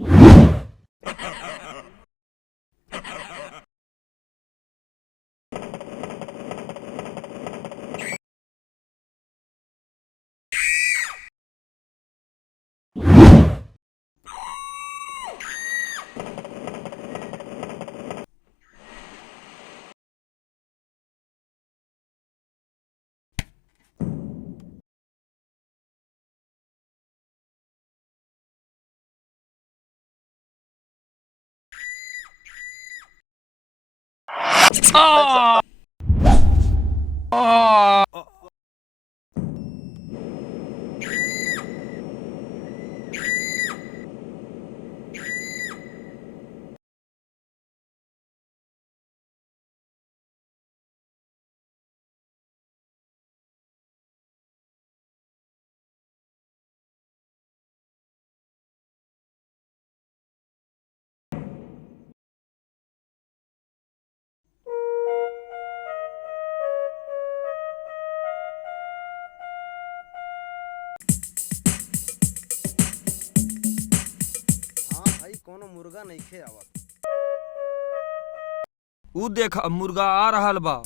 हाँ भाई कोनो मुर्गा नइखे आवत। ऊ देख मुर्गा आ रहल बा।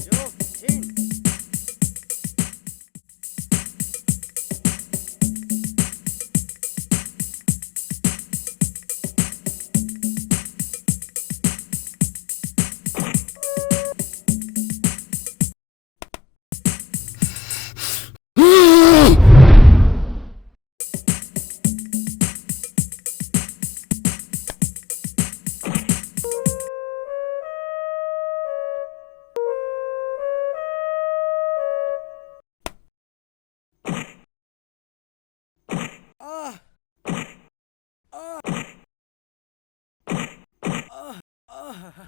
जो छीन आह आह आह आह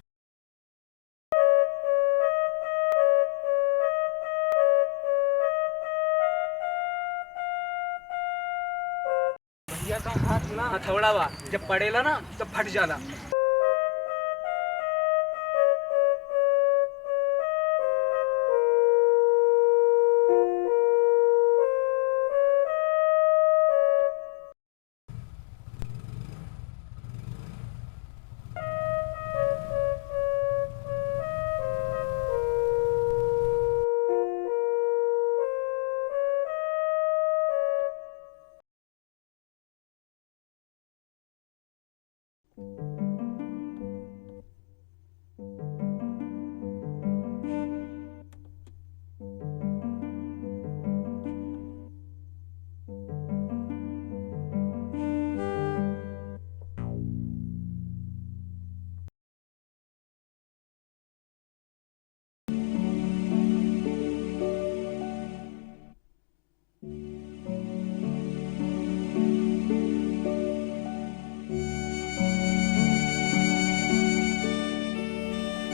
भैया का हाथ ना हथौड़ा बा, जब पड़ेला ना तब फट जाला।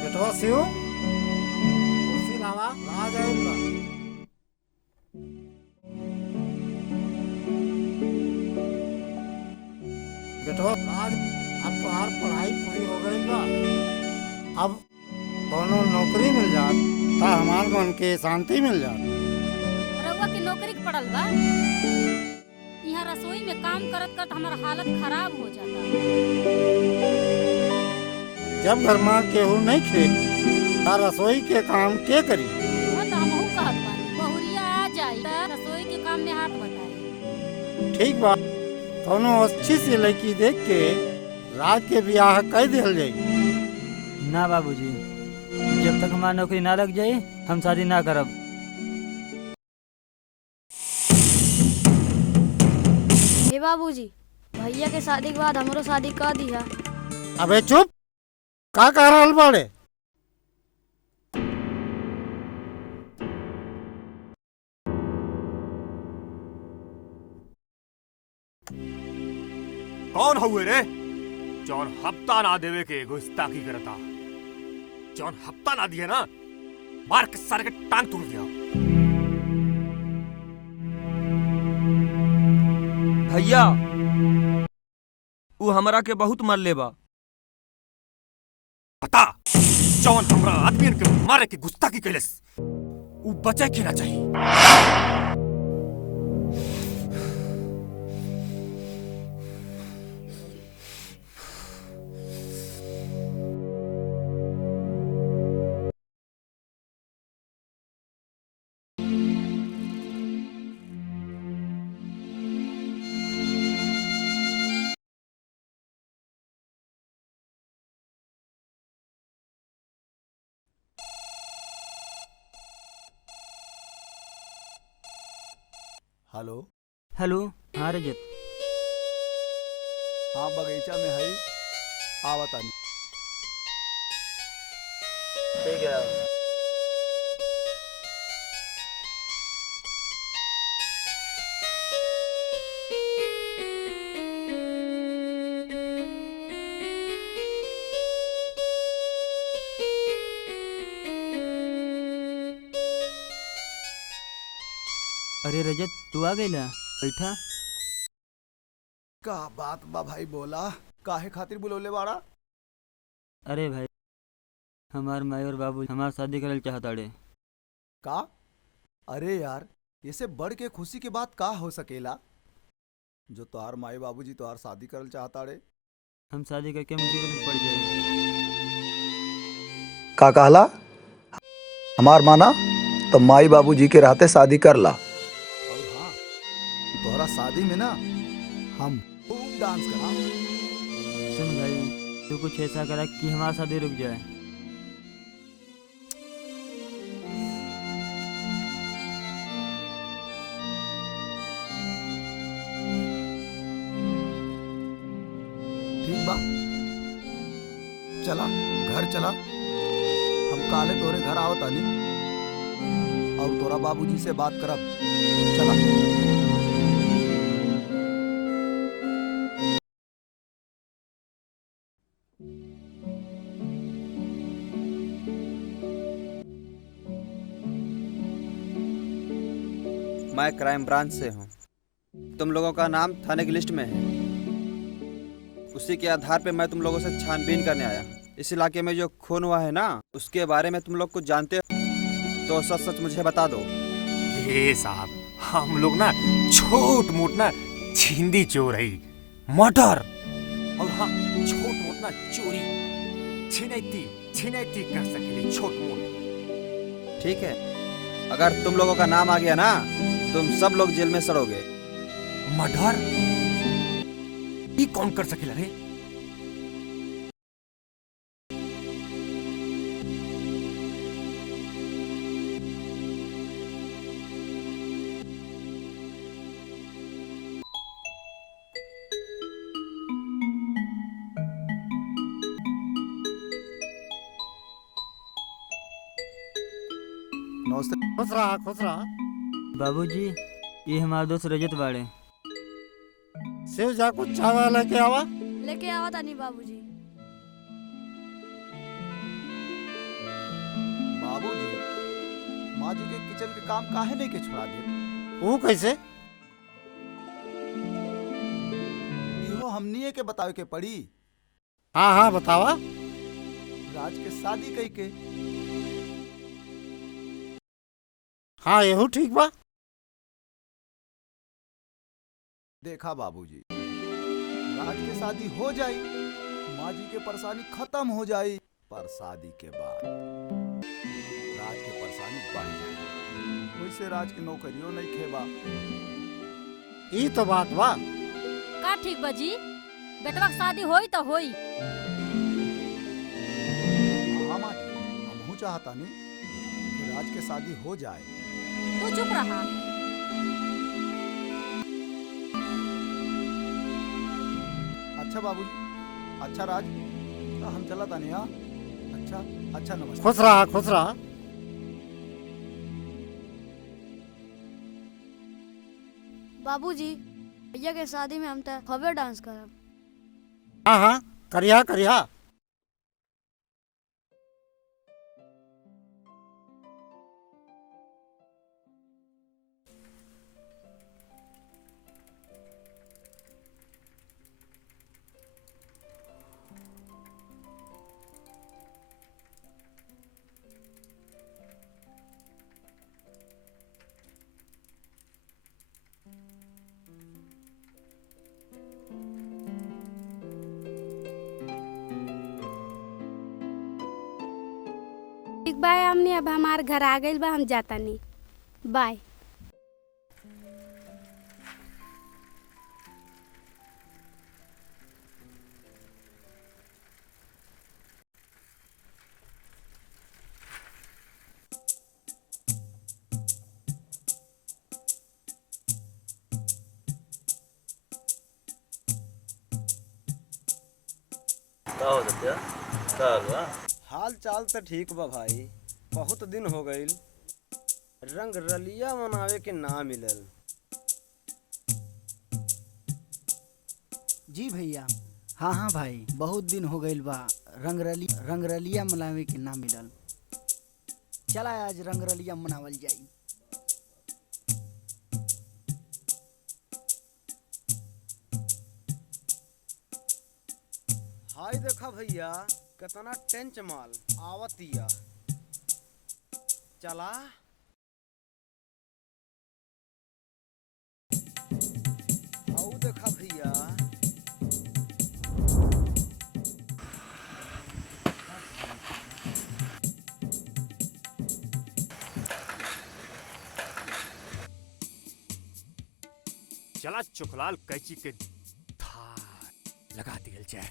बेटवा शिव कुर्सी लावा राज आएगा। बेटवा राज अब तुम्हार पढ़ाई पूरी हो गई बा। अब कोनो नौकरी मिल जात ता हमार मन के शांति मिल जात। रउआ के नौकरी के पड़ल बा। यहाँ रसोई में काम करत करत हमारा हालत खराब हो जाता। जब घर में केहू नहीं खे ता रसोई के काम के करी। वो तो हमहू कहत बानी, बहुरिया आ जाई त रसोई के काम में हाथ बटाई। ठीक बा, कोनो अच्छी सी लड़की देख के राज के ब्याह कर दिल जाई। ना बाबूजी, जब तक हमारी नौकरी ना लग जाए हम शादी ना करब। हे बाबूजी, भैया के शादी के बाद हमरो शादी कर दिया। अबे चुप, का कह रहल बाड़े? कौन हुए रे जौन हफ्ता ना देवे के गुस्ताखी करता? जौन हफ्ता ना दिए ना मार के सर के टांग तोड़ दिया। भैया ऊ हमरा के बहुत मरले बा। बता जौन हमरा आदमी के मारे के गुस्ताखी कैलस ऊ बचे के ना चाहिए। हेलो। हेलो। हाँ रजत। हाँ बगीचा में है, आवत आनी। ठीक है। अरे रजत तू आ गईला, बैठा। का बात बा भाई, बोला काहे खातिर बुलौले बाड़ा? अरे भाई, हमार माई और बाबू हमार शादी करल चाहताड़े। का? अरे यार, ये से बढ़ के खुशी के बात का हो सकेला? जो तोहार माई बाबूजी तोहार शादी करल चाहता रे। हम शादी करके मुसीबत में पड़ जाए। का कहला? हमार माना तो माई बाबूजी के रहते शादी कर ला। और हाँ, तोहरा शादी में ना हम खूब डांस करा। सुन भाई, तू कुछ ऐसा करा कि हमारी शादी रुक जाए। ठीक बा, चला घर चला। हम काले तोरे घर आवत आनी और तोरा बाबूजी से बात करब। चला। मैं क्राइम ब्रांच से हूँ। तुम लोगों का नाम थाने की लिस्ट में है। उसी के आधार पे मैं तुम लोगों से छानबीन करने आया। इस इलाके में जो खून हुआ है ना, उसके बारे में तुम लोग कुछ जानते हो तो सच सच मुझे बता दो। ए साहब, हम लोग ना छोट मोट ना छिंदी चोर है, मर्डर और हाँ छोट मोट ना चोरी छिनैती छिनैती कर सकेले, छोट मोट। ठीक है, अगर तुम लोगों का नाम आ गया ना, तुम सब लोग जेल में सड़ोगे। मर्डर ये कौन कर सकेला रे? नमस्ते। खुश रहा खुश रहा। बाबूजी, ये हमारे दोस्त रजत बाड़े। शिव जा कुछ चावा लेके आवा। लेके आवत आनी बाबूजी। बाबूजी, माँ जी के किचन के काम काहे नहीं के छुड़ा दे? वो कैसे? इहो हमनिए के बतावे के पड़ी। हाँ हाँ बतावा। राज के शादी कई के। हाँ यहू ठीक बा। देखा बाबूजी, राज के शादी हो जाई, माँ जी के परेशानी खत्म हो जाई, पर शादी के बाद राज के परेशानी बढ़ जाई। वैसे राज की नौकरियों नहीं खेबा। ई तो बात बा। का ठीक बजी, बेटवा के शादी होई तो होई। हाँ माँ जी, हमहू चाहता नहीं कि राज के शादी हो जाए। तू चुप रहा। अच्छा बाबूजी, अच्छा राज, तो हम चला था नहीं। हाँ अच्छा अच्छा, नमस्ते। खुश रहा खुश रहा। बाबूजी, भैया के शादी में हम तो हवे डांस करब। हाँ हाँ करिया करिया। ठीक बाय हमने, अब हमार घर आ गइल बा, हम जाता नहीं। बाय। का हो सत्या का बा? हाल चाल तो ठीक बा भाई। बहुत दिन हो गईल रंग रलिया मनावे के ना मिलल। जी भैया, हाँ हाँ भाई, बहुत दिन हो गईल बा रंगरलिया मनावे के ना मिलल। चला आज रंगरलिया मनावल जाई। हाय देखा भैया कितना टेंच माल आवतिया। चला आओ देखा भैया। चला चुकलाल कैची के धार लगा दियल जाए।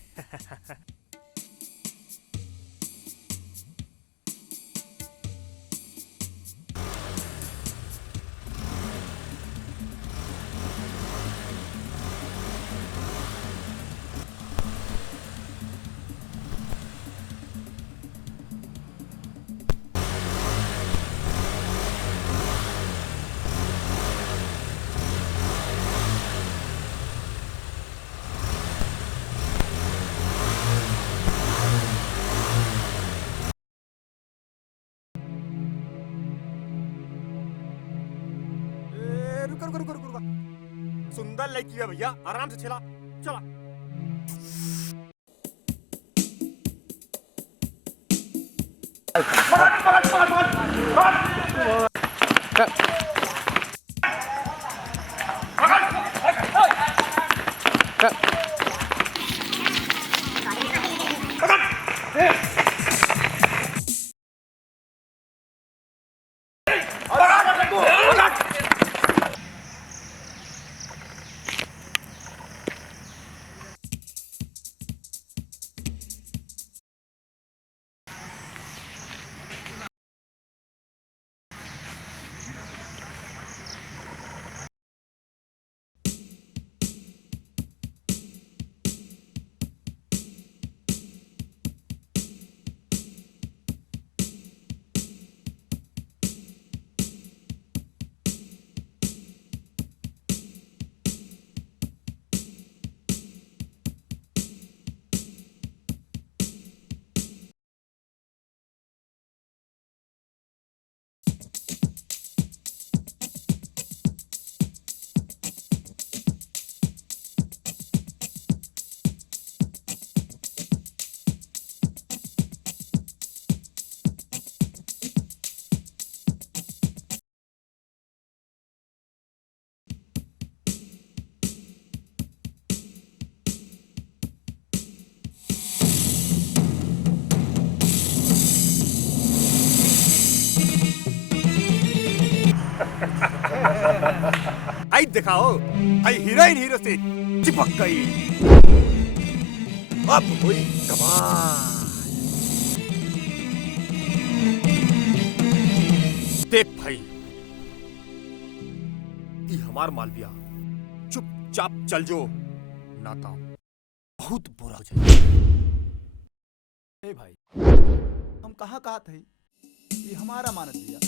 रुको रुको रुको रुको रुको। सुंदर लड़की है भैया, आराम से चला चला। आई दिखाओ, आई हीरोइन हीरो से चिपक गई। अब हुई कमाल। देख भाई, ये हमार मालविया, चुपचाप चल जो, नाता बहुत बुरा हो जाए। ए भाई, हम कहाँ कहा थे? ये हमारा मानत दिया,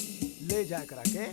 ले जाए करा के।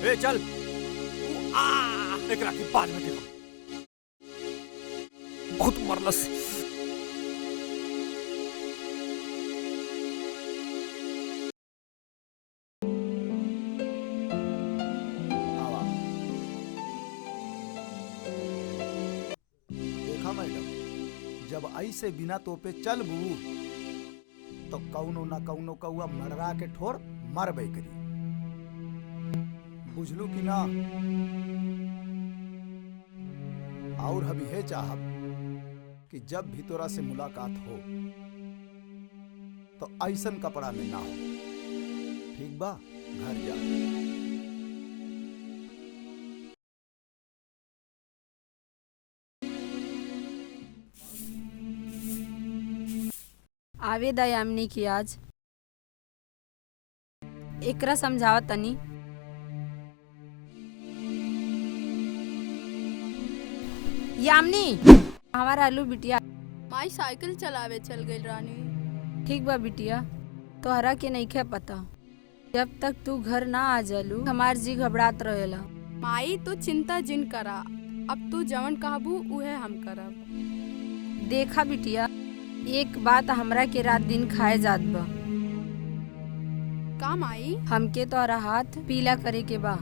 ए चल, एक राखी बाद में देखो। बहुत मरलस। जब ऐसे बिना तोपे चलबू तो कौनो ना कौनो कौआ मररा के ठोर मरबे करी। बुझलू कि ना? और अभी है चाहब कि जब भी तोरा से मुलाकात हो तो ऐसन कपड़ा में ना हो। ठीक बा? घर जा। आवे दा यामिनी की आज एकरा समझावा तनी। यामिनी हमारा आलू बिटिया माई साइकिल चलावे चल गई रानी। ठीक बा बिटिया, तोहरा के नइखे पता, जब तक तू घर ना आ जालू हमार जी घबरात रहेला। माई तू चिंता जिन करा, अब तू जवन कहबू उहे हम करब। देखा बिटिया, एक बात हमरा के रात दिन खाए जात बा। का माई? हमके तोहरा हाथ पीला करे के बा,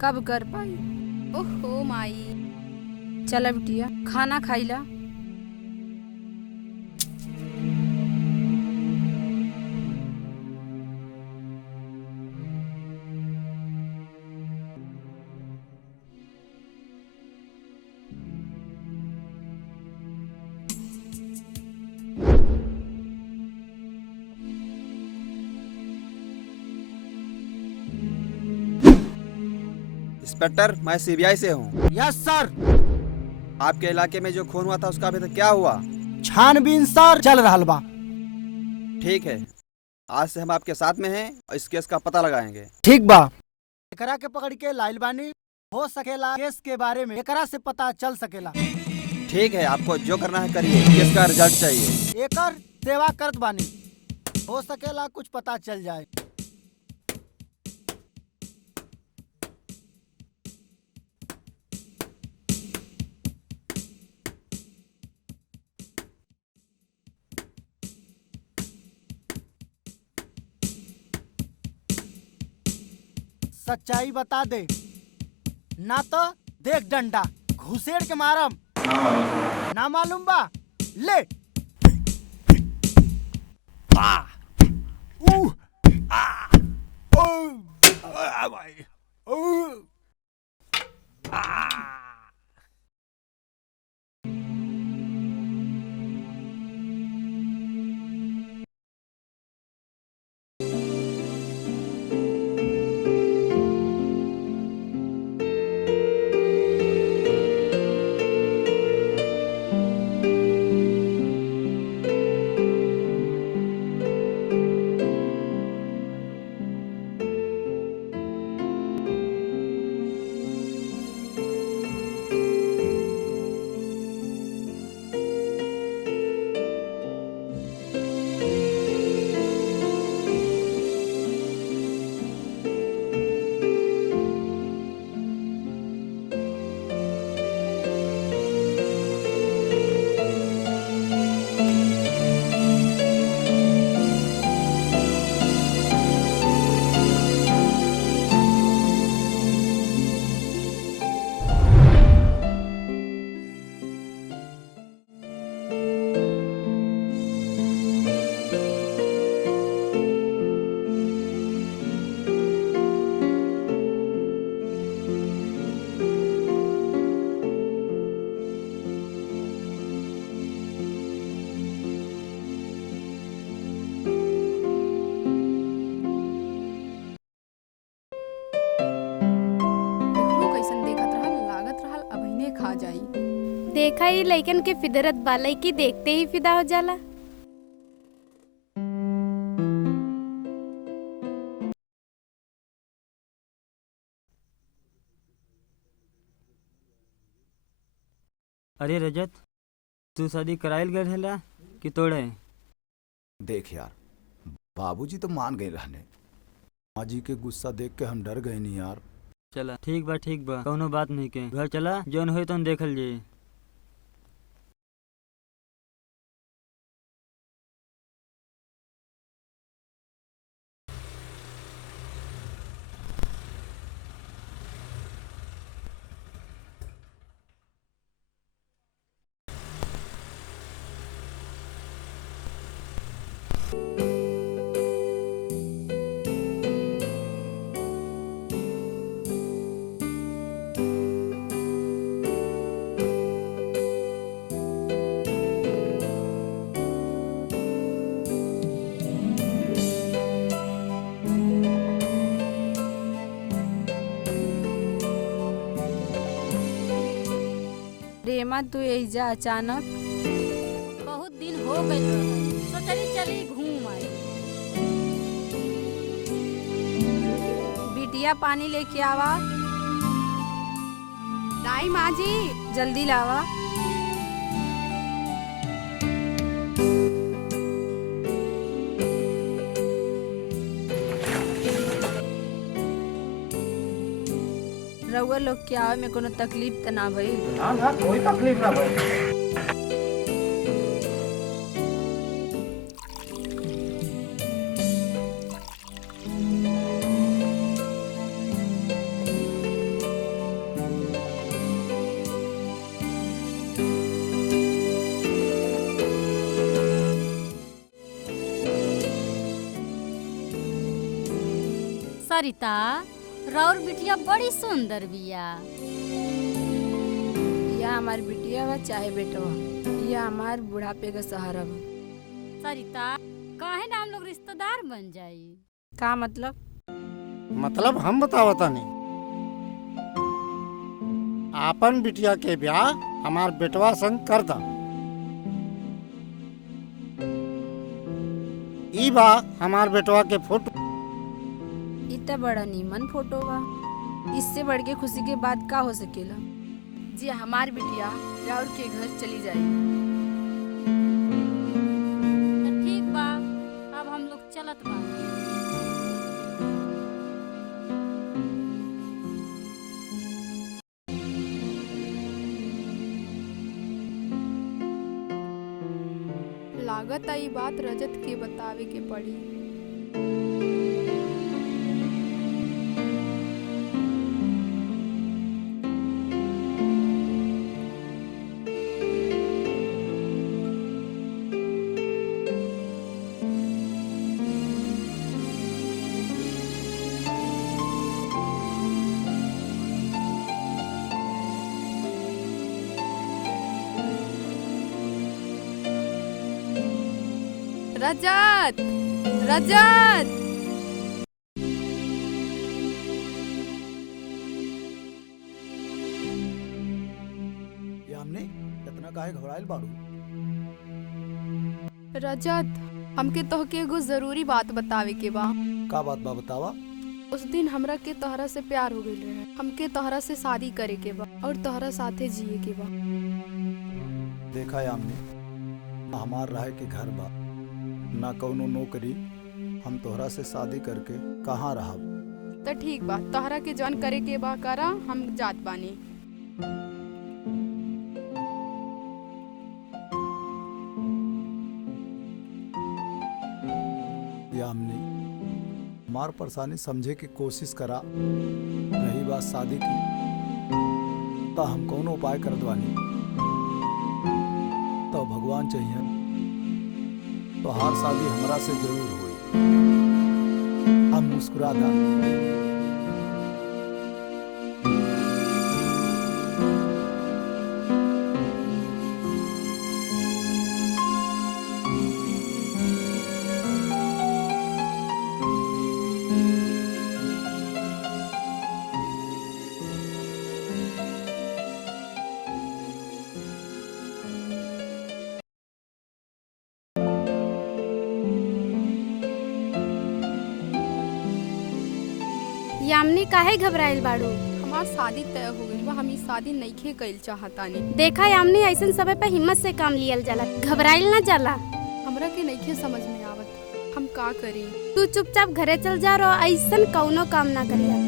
कब कर पाई? ओहो माई। चला बिटिया खाना खाइला। इंस्पेक्टर, मैं सीबीआई से हूँ। यस सर। आपके इलाके में जो खून हुआ था उसका अभी तक क्या हुआ? छानबीन सर चल रहा बा। ठीक है, आज से हम आपके साथ में हैं और इस केस का पता लगाएंगे। ठीक बा। एकरा के पकड़ के लाइल बानी, हो सकेला केस के बारे में एकरा से पता चल सकेला। ठीक है, आपको जो करना है करिए, केस का रिजल्ट चाहिए। एकर सेवा करत बानी, हो सकेला कुछ पता चल जाए। सच्चाई बता दे, ना तो देख डंडा घुसेड़ के मारम। ना मालूम बा? ले खा जाई। देखा ही लइकन के फिदरत बा, लइकी देखते ही फिदा हो जाला। अरे रजत, तू शादी कराइल गए रहेला कि तोड़े? देख यार, बाबूजी तो मान गए रहने, माँ जी के गुस्सा देख के हम डर गए नहीं यार। चला ठीक बा कौनो बात नहीं के, घर चला जौन होई तो देखल जाई। हेमा तू एहिजा अचानक? बहुत दिन हो गए सोचली चली घूम आई। बिटिया पानी लेके आवा। लाई माँ जी। जल्दी लावा। रउआ लोग के आवे में कोनो तकलीफ त ना भई? ना ना कोई तकलीफ ना भई। सरिता राउर बिटिया बड़ी सुंदर बिया। या हमार बिटिया बा चाहे बेटवा, या हमार बुढ़ापे का सहारा बा। सरिता काहे ना हम लोग रिश्तेदार बन जाई? का मतलब? मतलब हम बतावता नहीं। आपन बिटिया के ब्याह हमार बेटवा संग कर दा। ई बा हमार बेटवा के फोटो। इतना बड़ा नीमन फोटो बा, इससे बढ़ के खुशी के बात का हो सकेला? जी हमार बिटिया राउर के घर चली जाई। तो ठीक बा, अब हम लोग चलत बा। लागत आई बात रजत के बतावे के पड़ी। रजत, रजत। यामिनी इतना काहे घबराइल बाड़ू? रजत हमके तोहके एगो जरूरी बात बतावे के बा। का बात बा बतावा? उस दिन हमरा के तोहरा से प्यार हो गइल रहे। हमके तोहरा से शादी करे के बा और तोहरा साथे जिए के बा। देखा यामिनी, हमार रहे के घर बा ना कौनो नौकरी। हम तोहरा से शादी करके कहाँ रहब? तो ठीक बा, तोहरा के जॉन करे के बा करा, हम जात बानी। यामिनी, हमार परेशानी समझे की कोशिश करा। रही बात शादी की, तो हम कौनो उपाय कर दवानी। तो भगवान चाहिए तो हर शादी हमरा से जरूर हुई। हम मुस्कुरा दा। यामिनी काहे घबराइल बाड़ू? हमार शादी तय हो गइल बा, हम ई शादी नइखे कइल चाहतानी। देखा यामिनी, ऐसन समय पे हिम्मत से काम लियल जाला, घबराइल ना जाला। हमरा के नइखे समझ में आवत हम का करी। तू चुपचाप घरे चल जा रो, ऐसन कौनो काम ना करिया।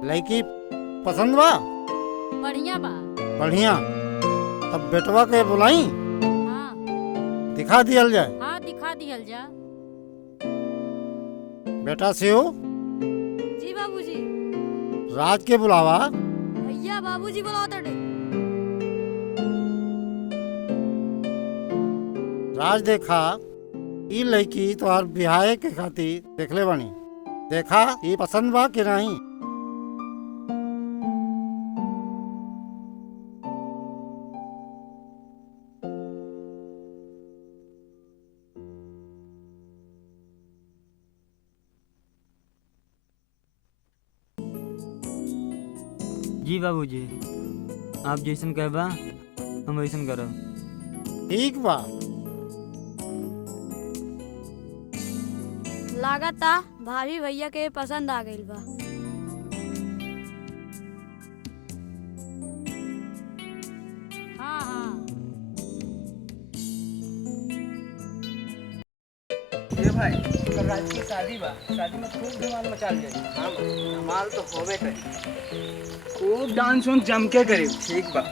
लड़की पसंद बा? बढ़िया बा। बढ़िया। तब बेटवा के बुलाई, हाँ दिखा दियल जाए। हाँ दिखा दियल जा। बेटा सियो, जी बाबूजी। राज के बुलावा। भैया बाबूजी बुलाओ तड़े। राज देखा, ई लड़की तोहार बिहाए के खातिर देखले बानी। देखा ई पसंद बा कि नहीं? जी बाबूजी, आप जैसन कहबा हम वैसन करब। ठीक बा। लागता भाभी भैया के पसंद आ गइल बा। हाँ हाँ। ये भाई कल रात की शादी बा, शादी में खूब धमाल मचाल जाए। हाँ भाई, धमाल तो होवे करी, खूब डांस उन जम के करी। ठीक बा।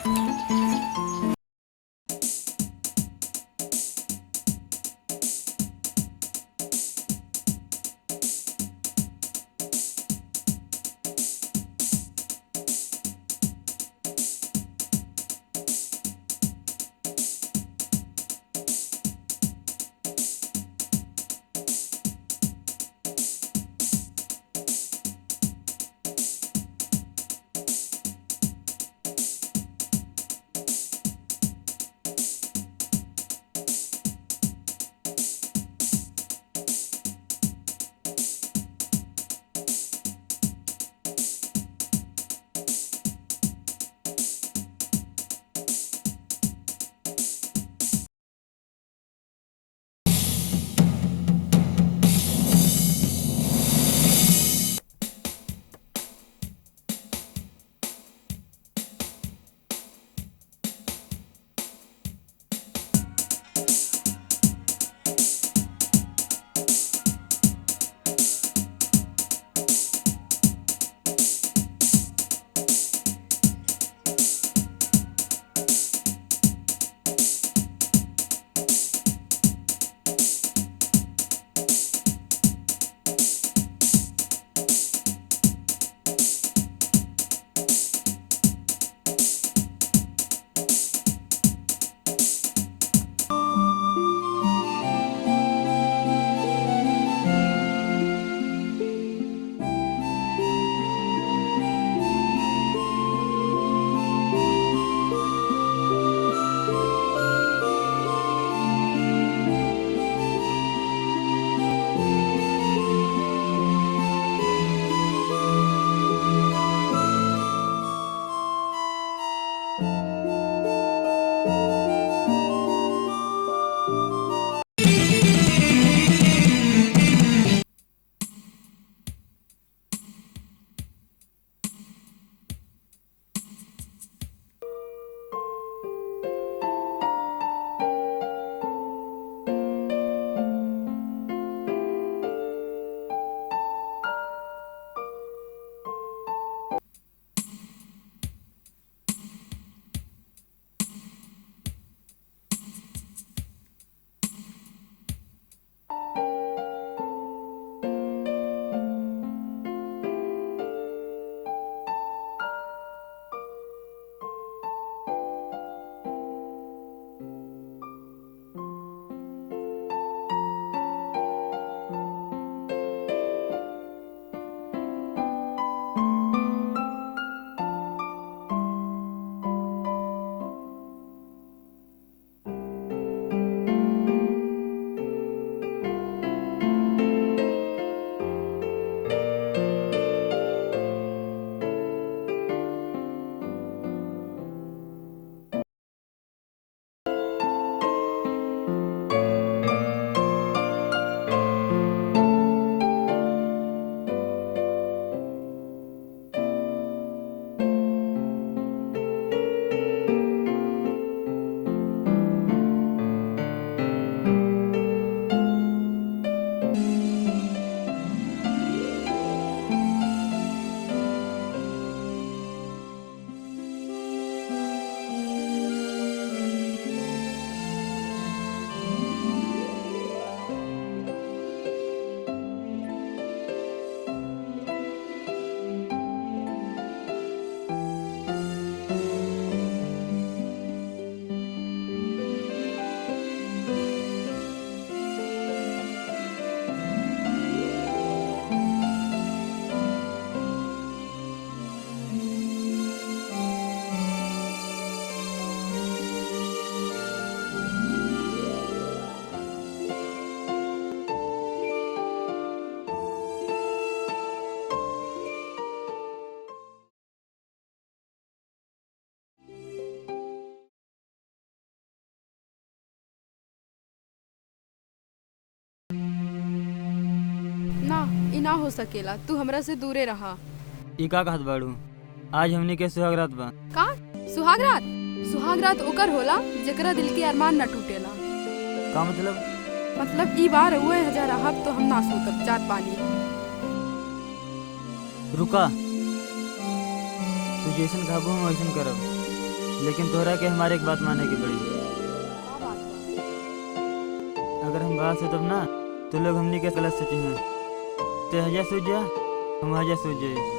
ना ई ना हो सकेला, तू हमरा से दूरे रहा। ई का कहत बाड़ू? आज हमनी के सुहागरात बा। का सुहागरात? सुहागरात ओकर होला जेकरा दिल के अरमान न टूटेला। का मतलब? मतलब ई बार हुए हजार रहब तो हम ना सोतब, जात बानी। रुका, तू जैसन कहबो हम वैसन करब, लेकिन तोहरा के हमारे एक बात माने की पड़ी। अगर हम बात से तब ना तो लोग हमनी के गलत सोचे हैं। ते हजा सूझ जा, हम हजा सूझ जाए।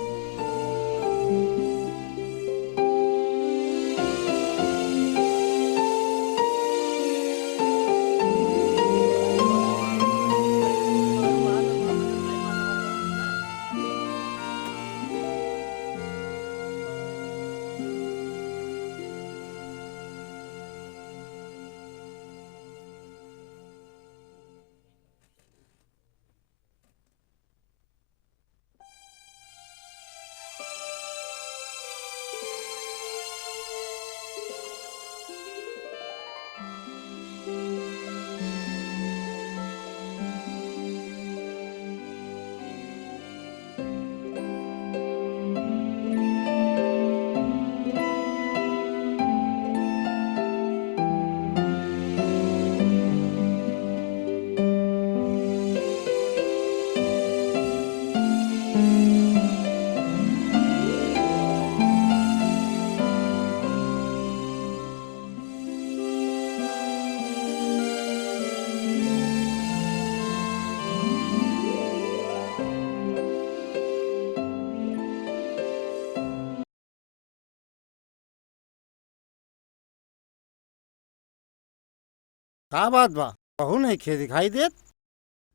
का बात बा? बहू नहीं खे दिखाई देत?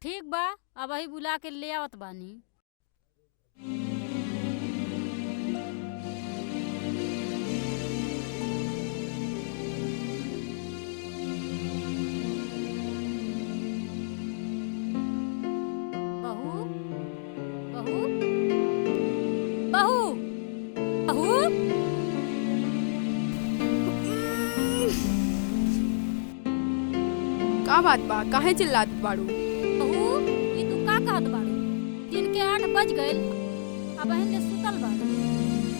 ठीक बा, अब वही बुला के ले आवत बानी। बहू, बहू, बहू, बहू। का बात बा? काहे चिल्लात बाड़ू? बहू, ये तू का कहत बाड़ू? दिन के 8 बज गइल, अब ले सुतल बाड़ू।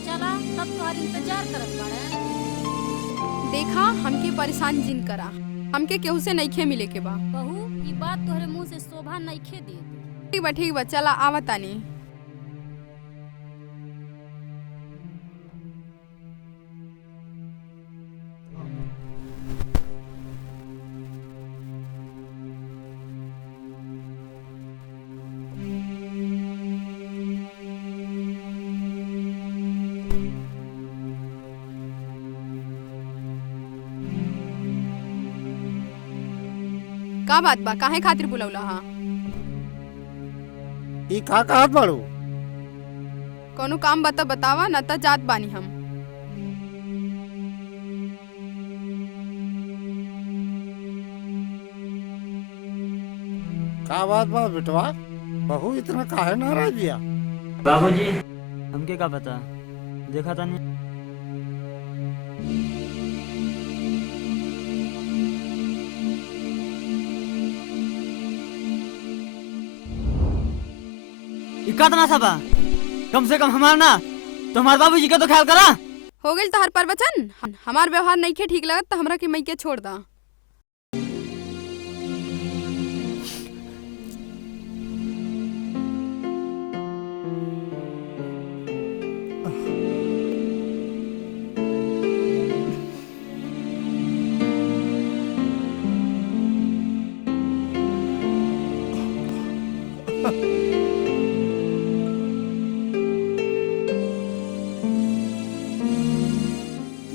चला, तब तोहर इंतजार करत बाड़े। देखा, हमके परेशान जिन करा, हमके केहू से नइखे मिले के बा। बहू, ये बात तोहरे मुंह से शोभा नइखे देत। ठीक बा, चला आवतानी। का बात बा? काहे खातिर बुलौला हा? ई का कहत बाड़ू? कोनो काम बता बतावा, न त जात बानी हम। का बात बा बेटवा? बहू इतना काहे नाराज बिया? बाबूजी, हमके का पता, देखा था नहीं। इतना सा बा, कम से कम हमार ना तो हमार बाबूजी का तो ख्याल करा। हो गइल तोहर प्रवचन? हमार व्यवहार नइखे ठीक लगत त हमरा के मइके छोड़ दा।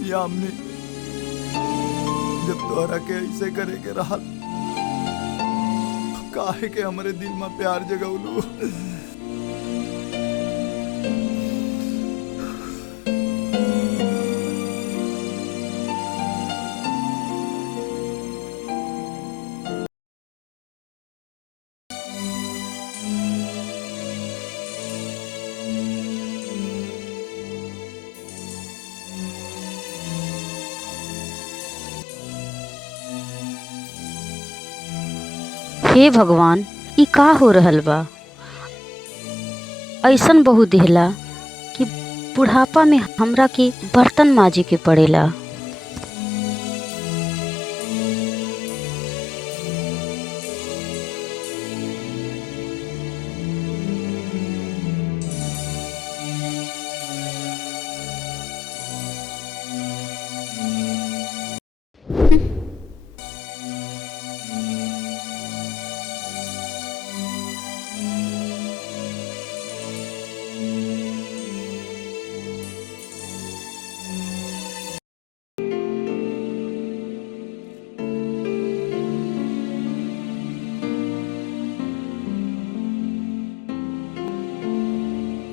यामिनी, जब तोहरा के ऐसे करे के रहा, काहे के हमरे दिल में प्यार जगौलू। हे भगवान, ई का हो रहल बा? ऐसन बहू दिहला कि बुढ़ापा में हमरा के बर्तन माजे के पड़ेला।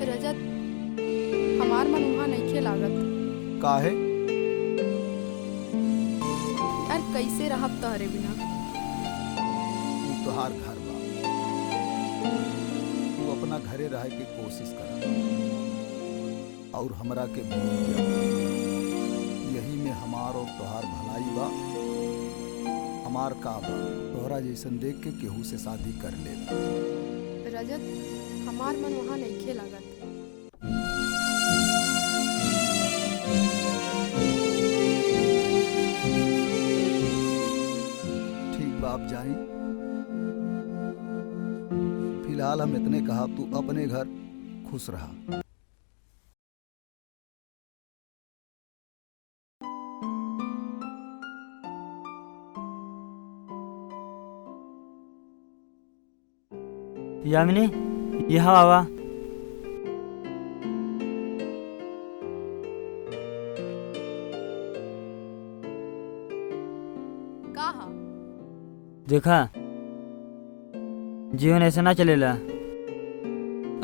रजत, हमार मन वहाँ नइखे लागत। काहे? यार कैसे रहब तोहरे बिना? तू तोहार घर बा, तू अपना घरे रहे के कोशिश कर और हमरा के भूल जा। यही में हमार और तोहार भलाई बा। हमार का बा, तोहरा जैसन देख के केहू से शादी कर ले। रजत, हमार मन वहाँ नइखे लागत। ठीक बा, आप जाई। फिलहाल हम इतने कहा, तू अपने घर खुश रहा। यामिनी, यहाँ आवा। कहा? देखा, जीवन ऐसा ना चलेला।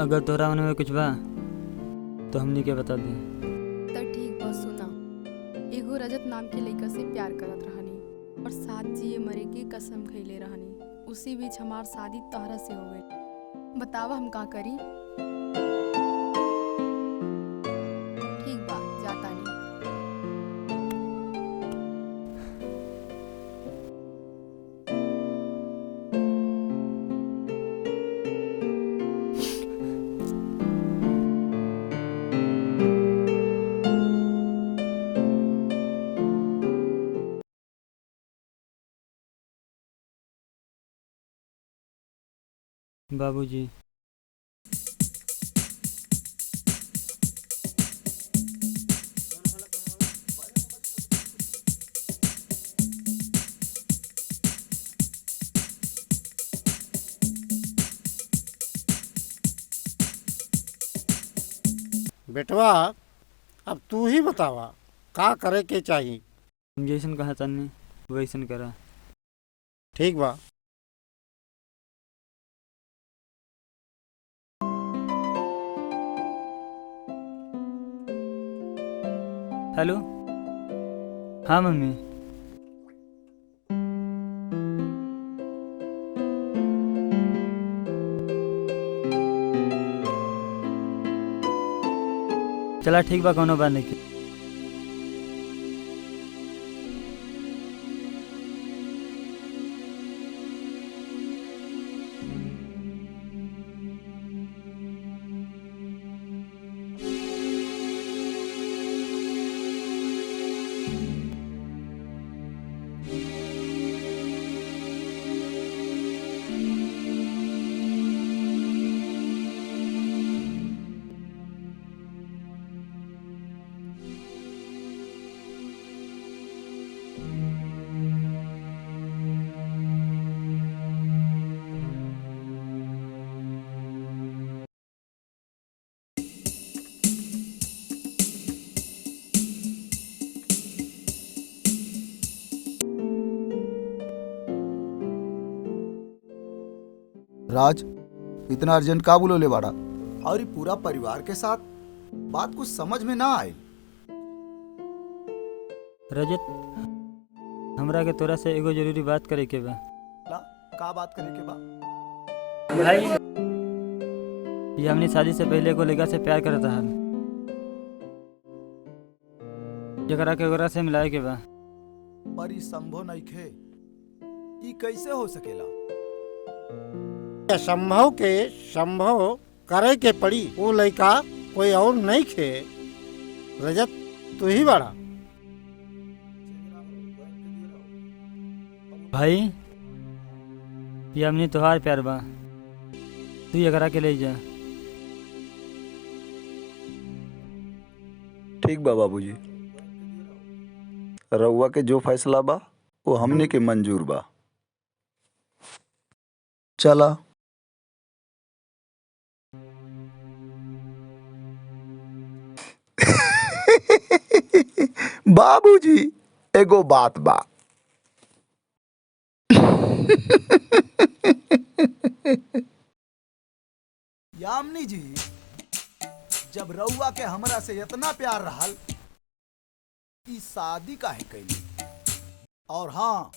अगर तोरा मन में कुछ बा तो हमनी के बता दे। तो ठीक बा, सुना। एगो रजत नाम के लड़का से प्यार करत रहनी और साथ जिए मरे के कसम खइले रहनी। उसी बीच हमार शादी तोहरा से हो गई। बतावा हम का करी? ठीक बा, जाता नहीं। बाबूजी, बेटवा, अब तू ही बतावा का करे के चाहिए। हम जैसन कहा तानी वैसन करा। ठीक बा। हेलो, हाँ मम्मी। चला ठीक बा, कौनो बात नहीं। राज, इतना अर्जेंट का बोलो ले बाड़ा? और ये पूरा परिवार के साथ बात कुछ समझ में ना आई। रजत, हमरा के तोरा से एगो जरूरी बात करे के बा। का बात करे के बा? भाई, ये हमनी शादी से पहले एगो लड़का से प्यार करता है, जकरा के ओकरा से मिलाए के बा। पर ई संभव नहीं खे। ई कैसे हो सकेला? संभव के संभव करे के पड़ी। वो लड़का कोई और नहीं खे, रजत तू ही बड़ा। भाई ये हमने तोहार प्यार बा, तू ये करा के ले जा। ठीक बा बाबूजी, रउआ के जो फैसला बा वो हमने के मंजूर बा। चला। बाबूजी एगो बात बा। यामिनी जी, जब रउआ के हमरा से इतना प्यार रहल, ई शादी काहे कैली? और हाँ,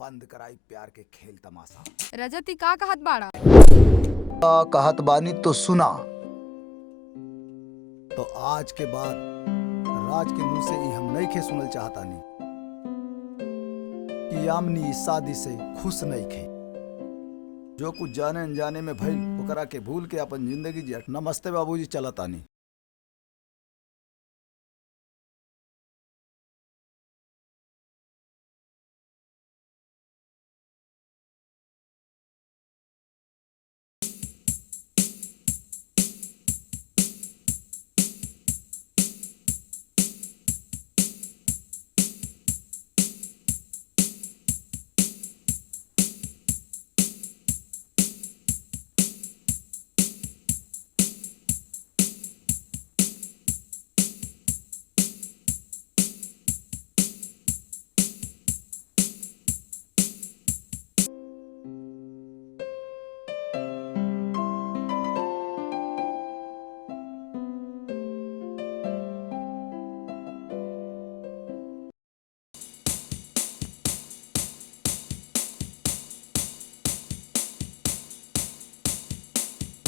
बंद कराई प्यार के खेल तमाशा। रजत ई का कहत बाड़ा? कहत बानी तो सुना। तो आज के बाद राज के मुंह से ही हम नहीं खे सुनल चाहतानी कि यामिनी इस शादी से खुश नहीं खे। जो कुछ जाने अनजाने में भइल ओकरा के भूल के अपन जिंदगी जिया। नमस्ते बाबूजी, चलतानी।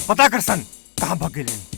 पता कर सन कहाँ भाग गए।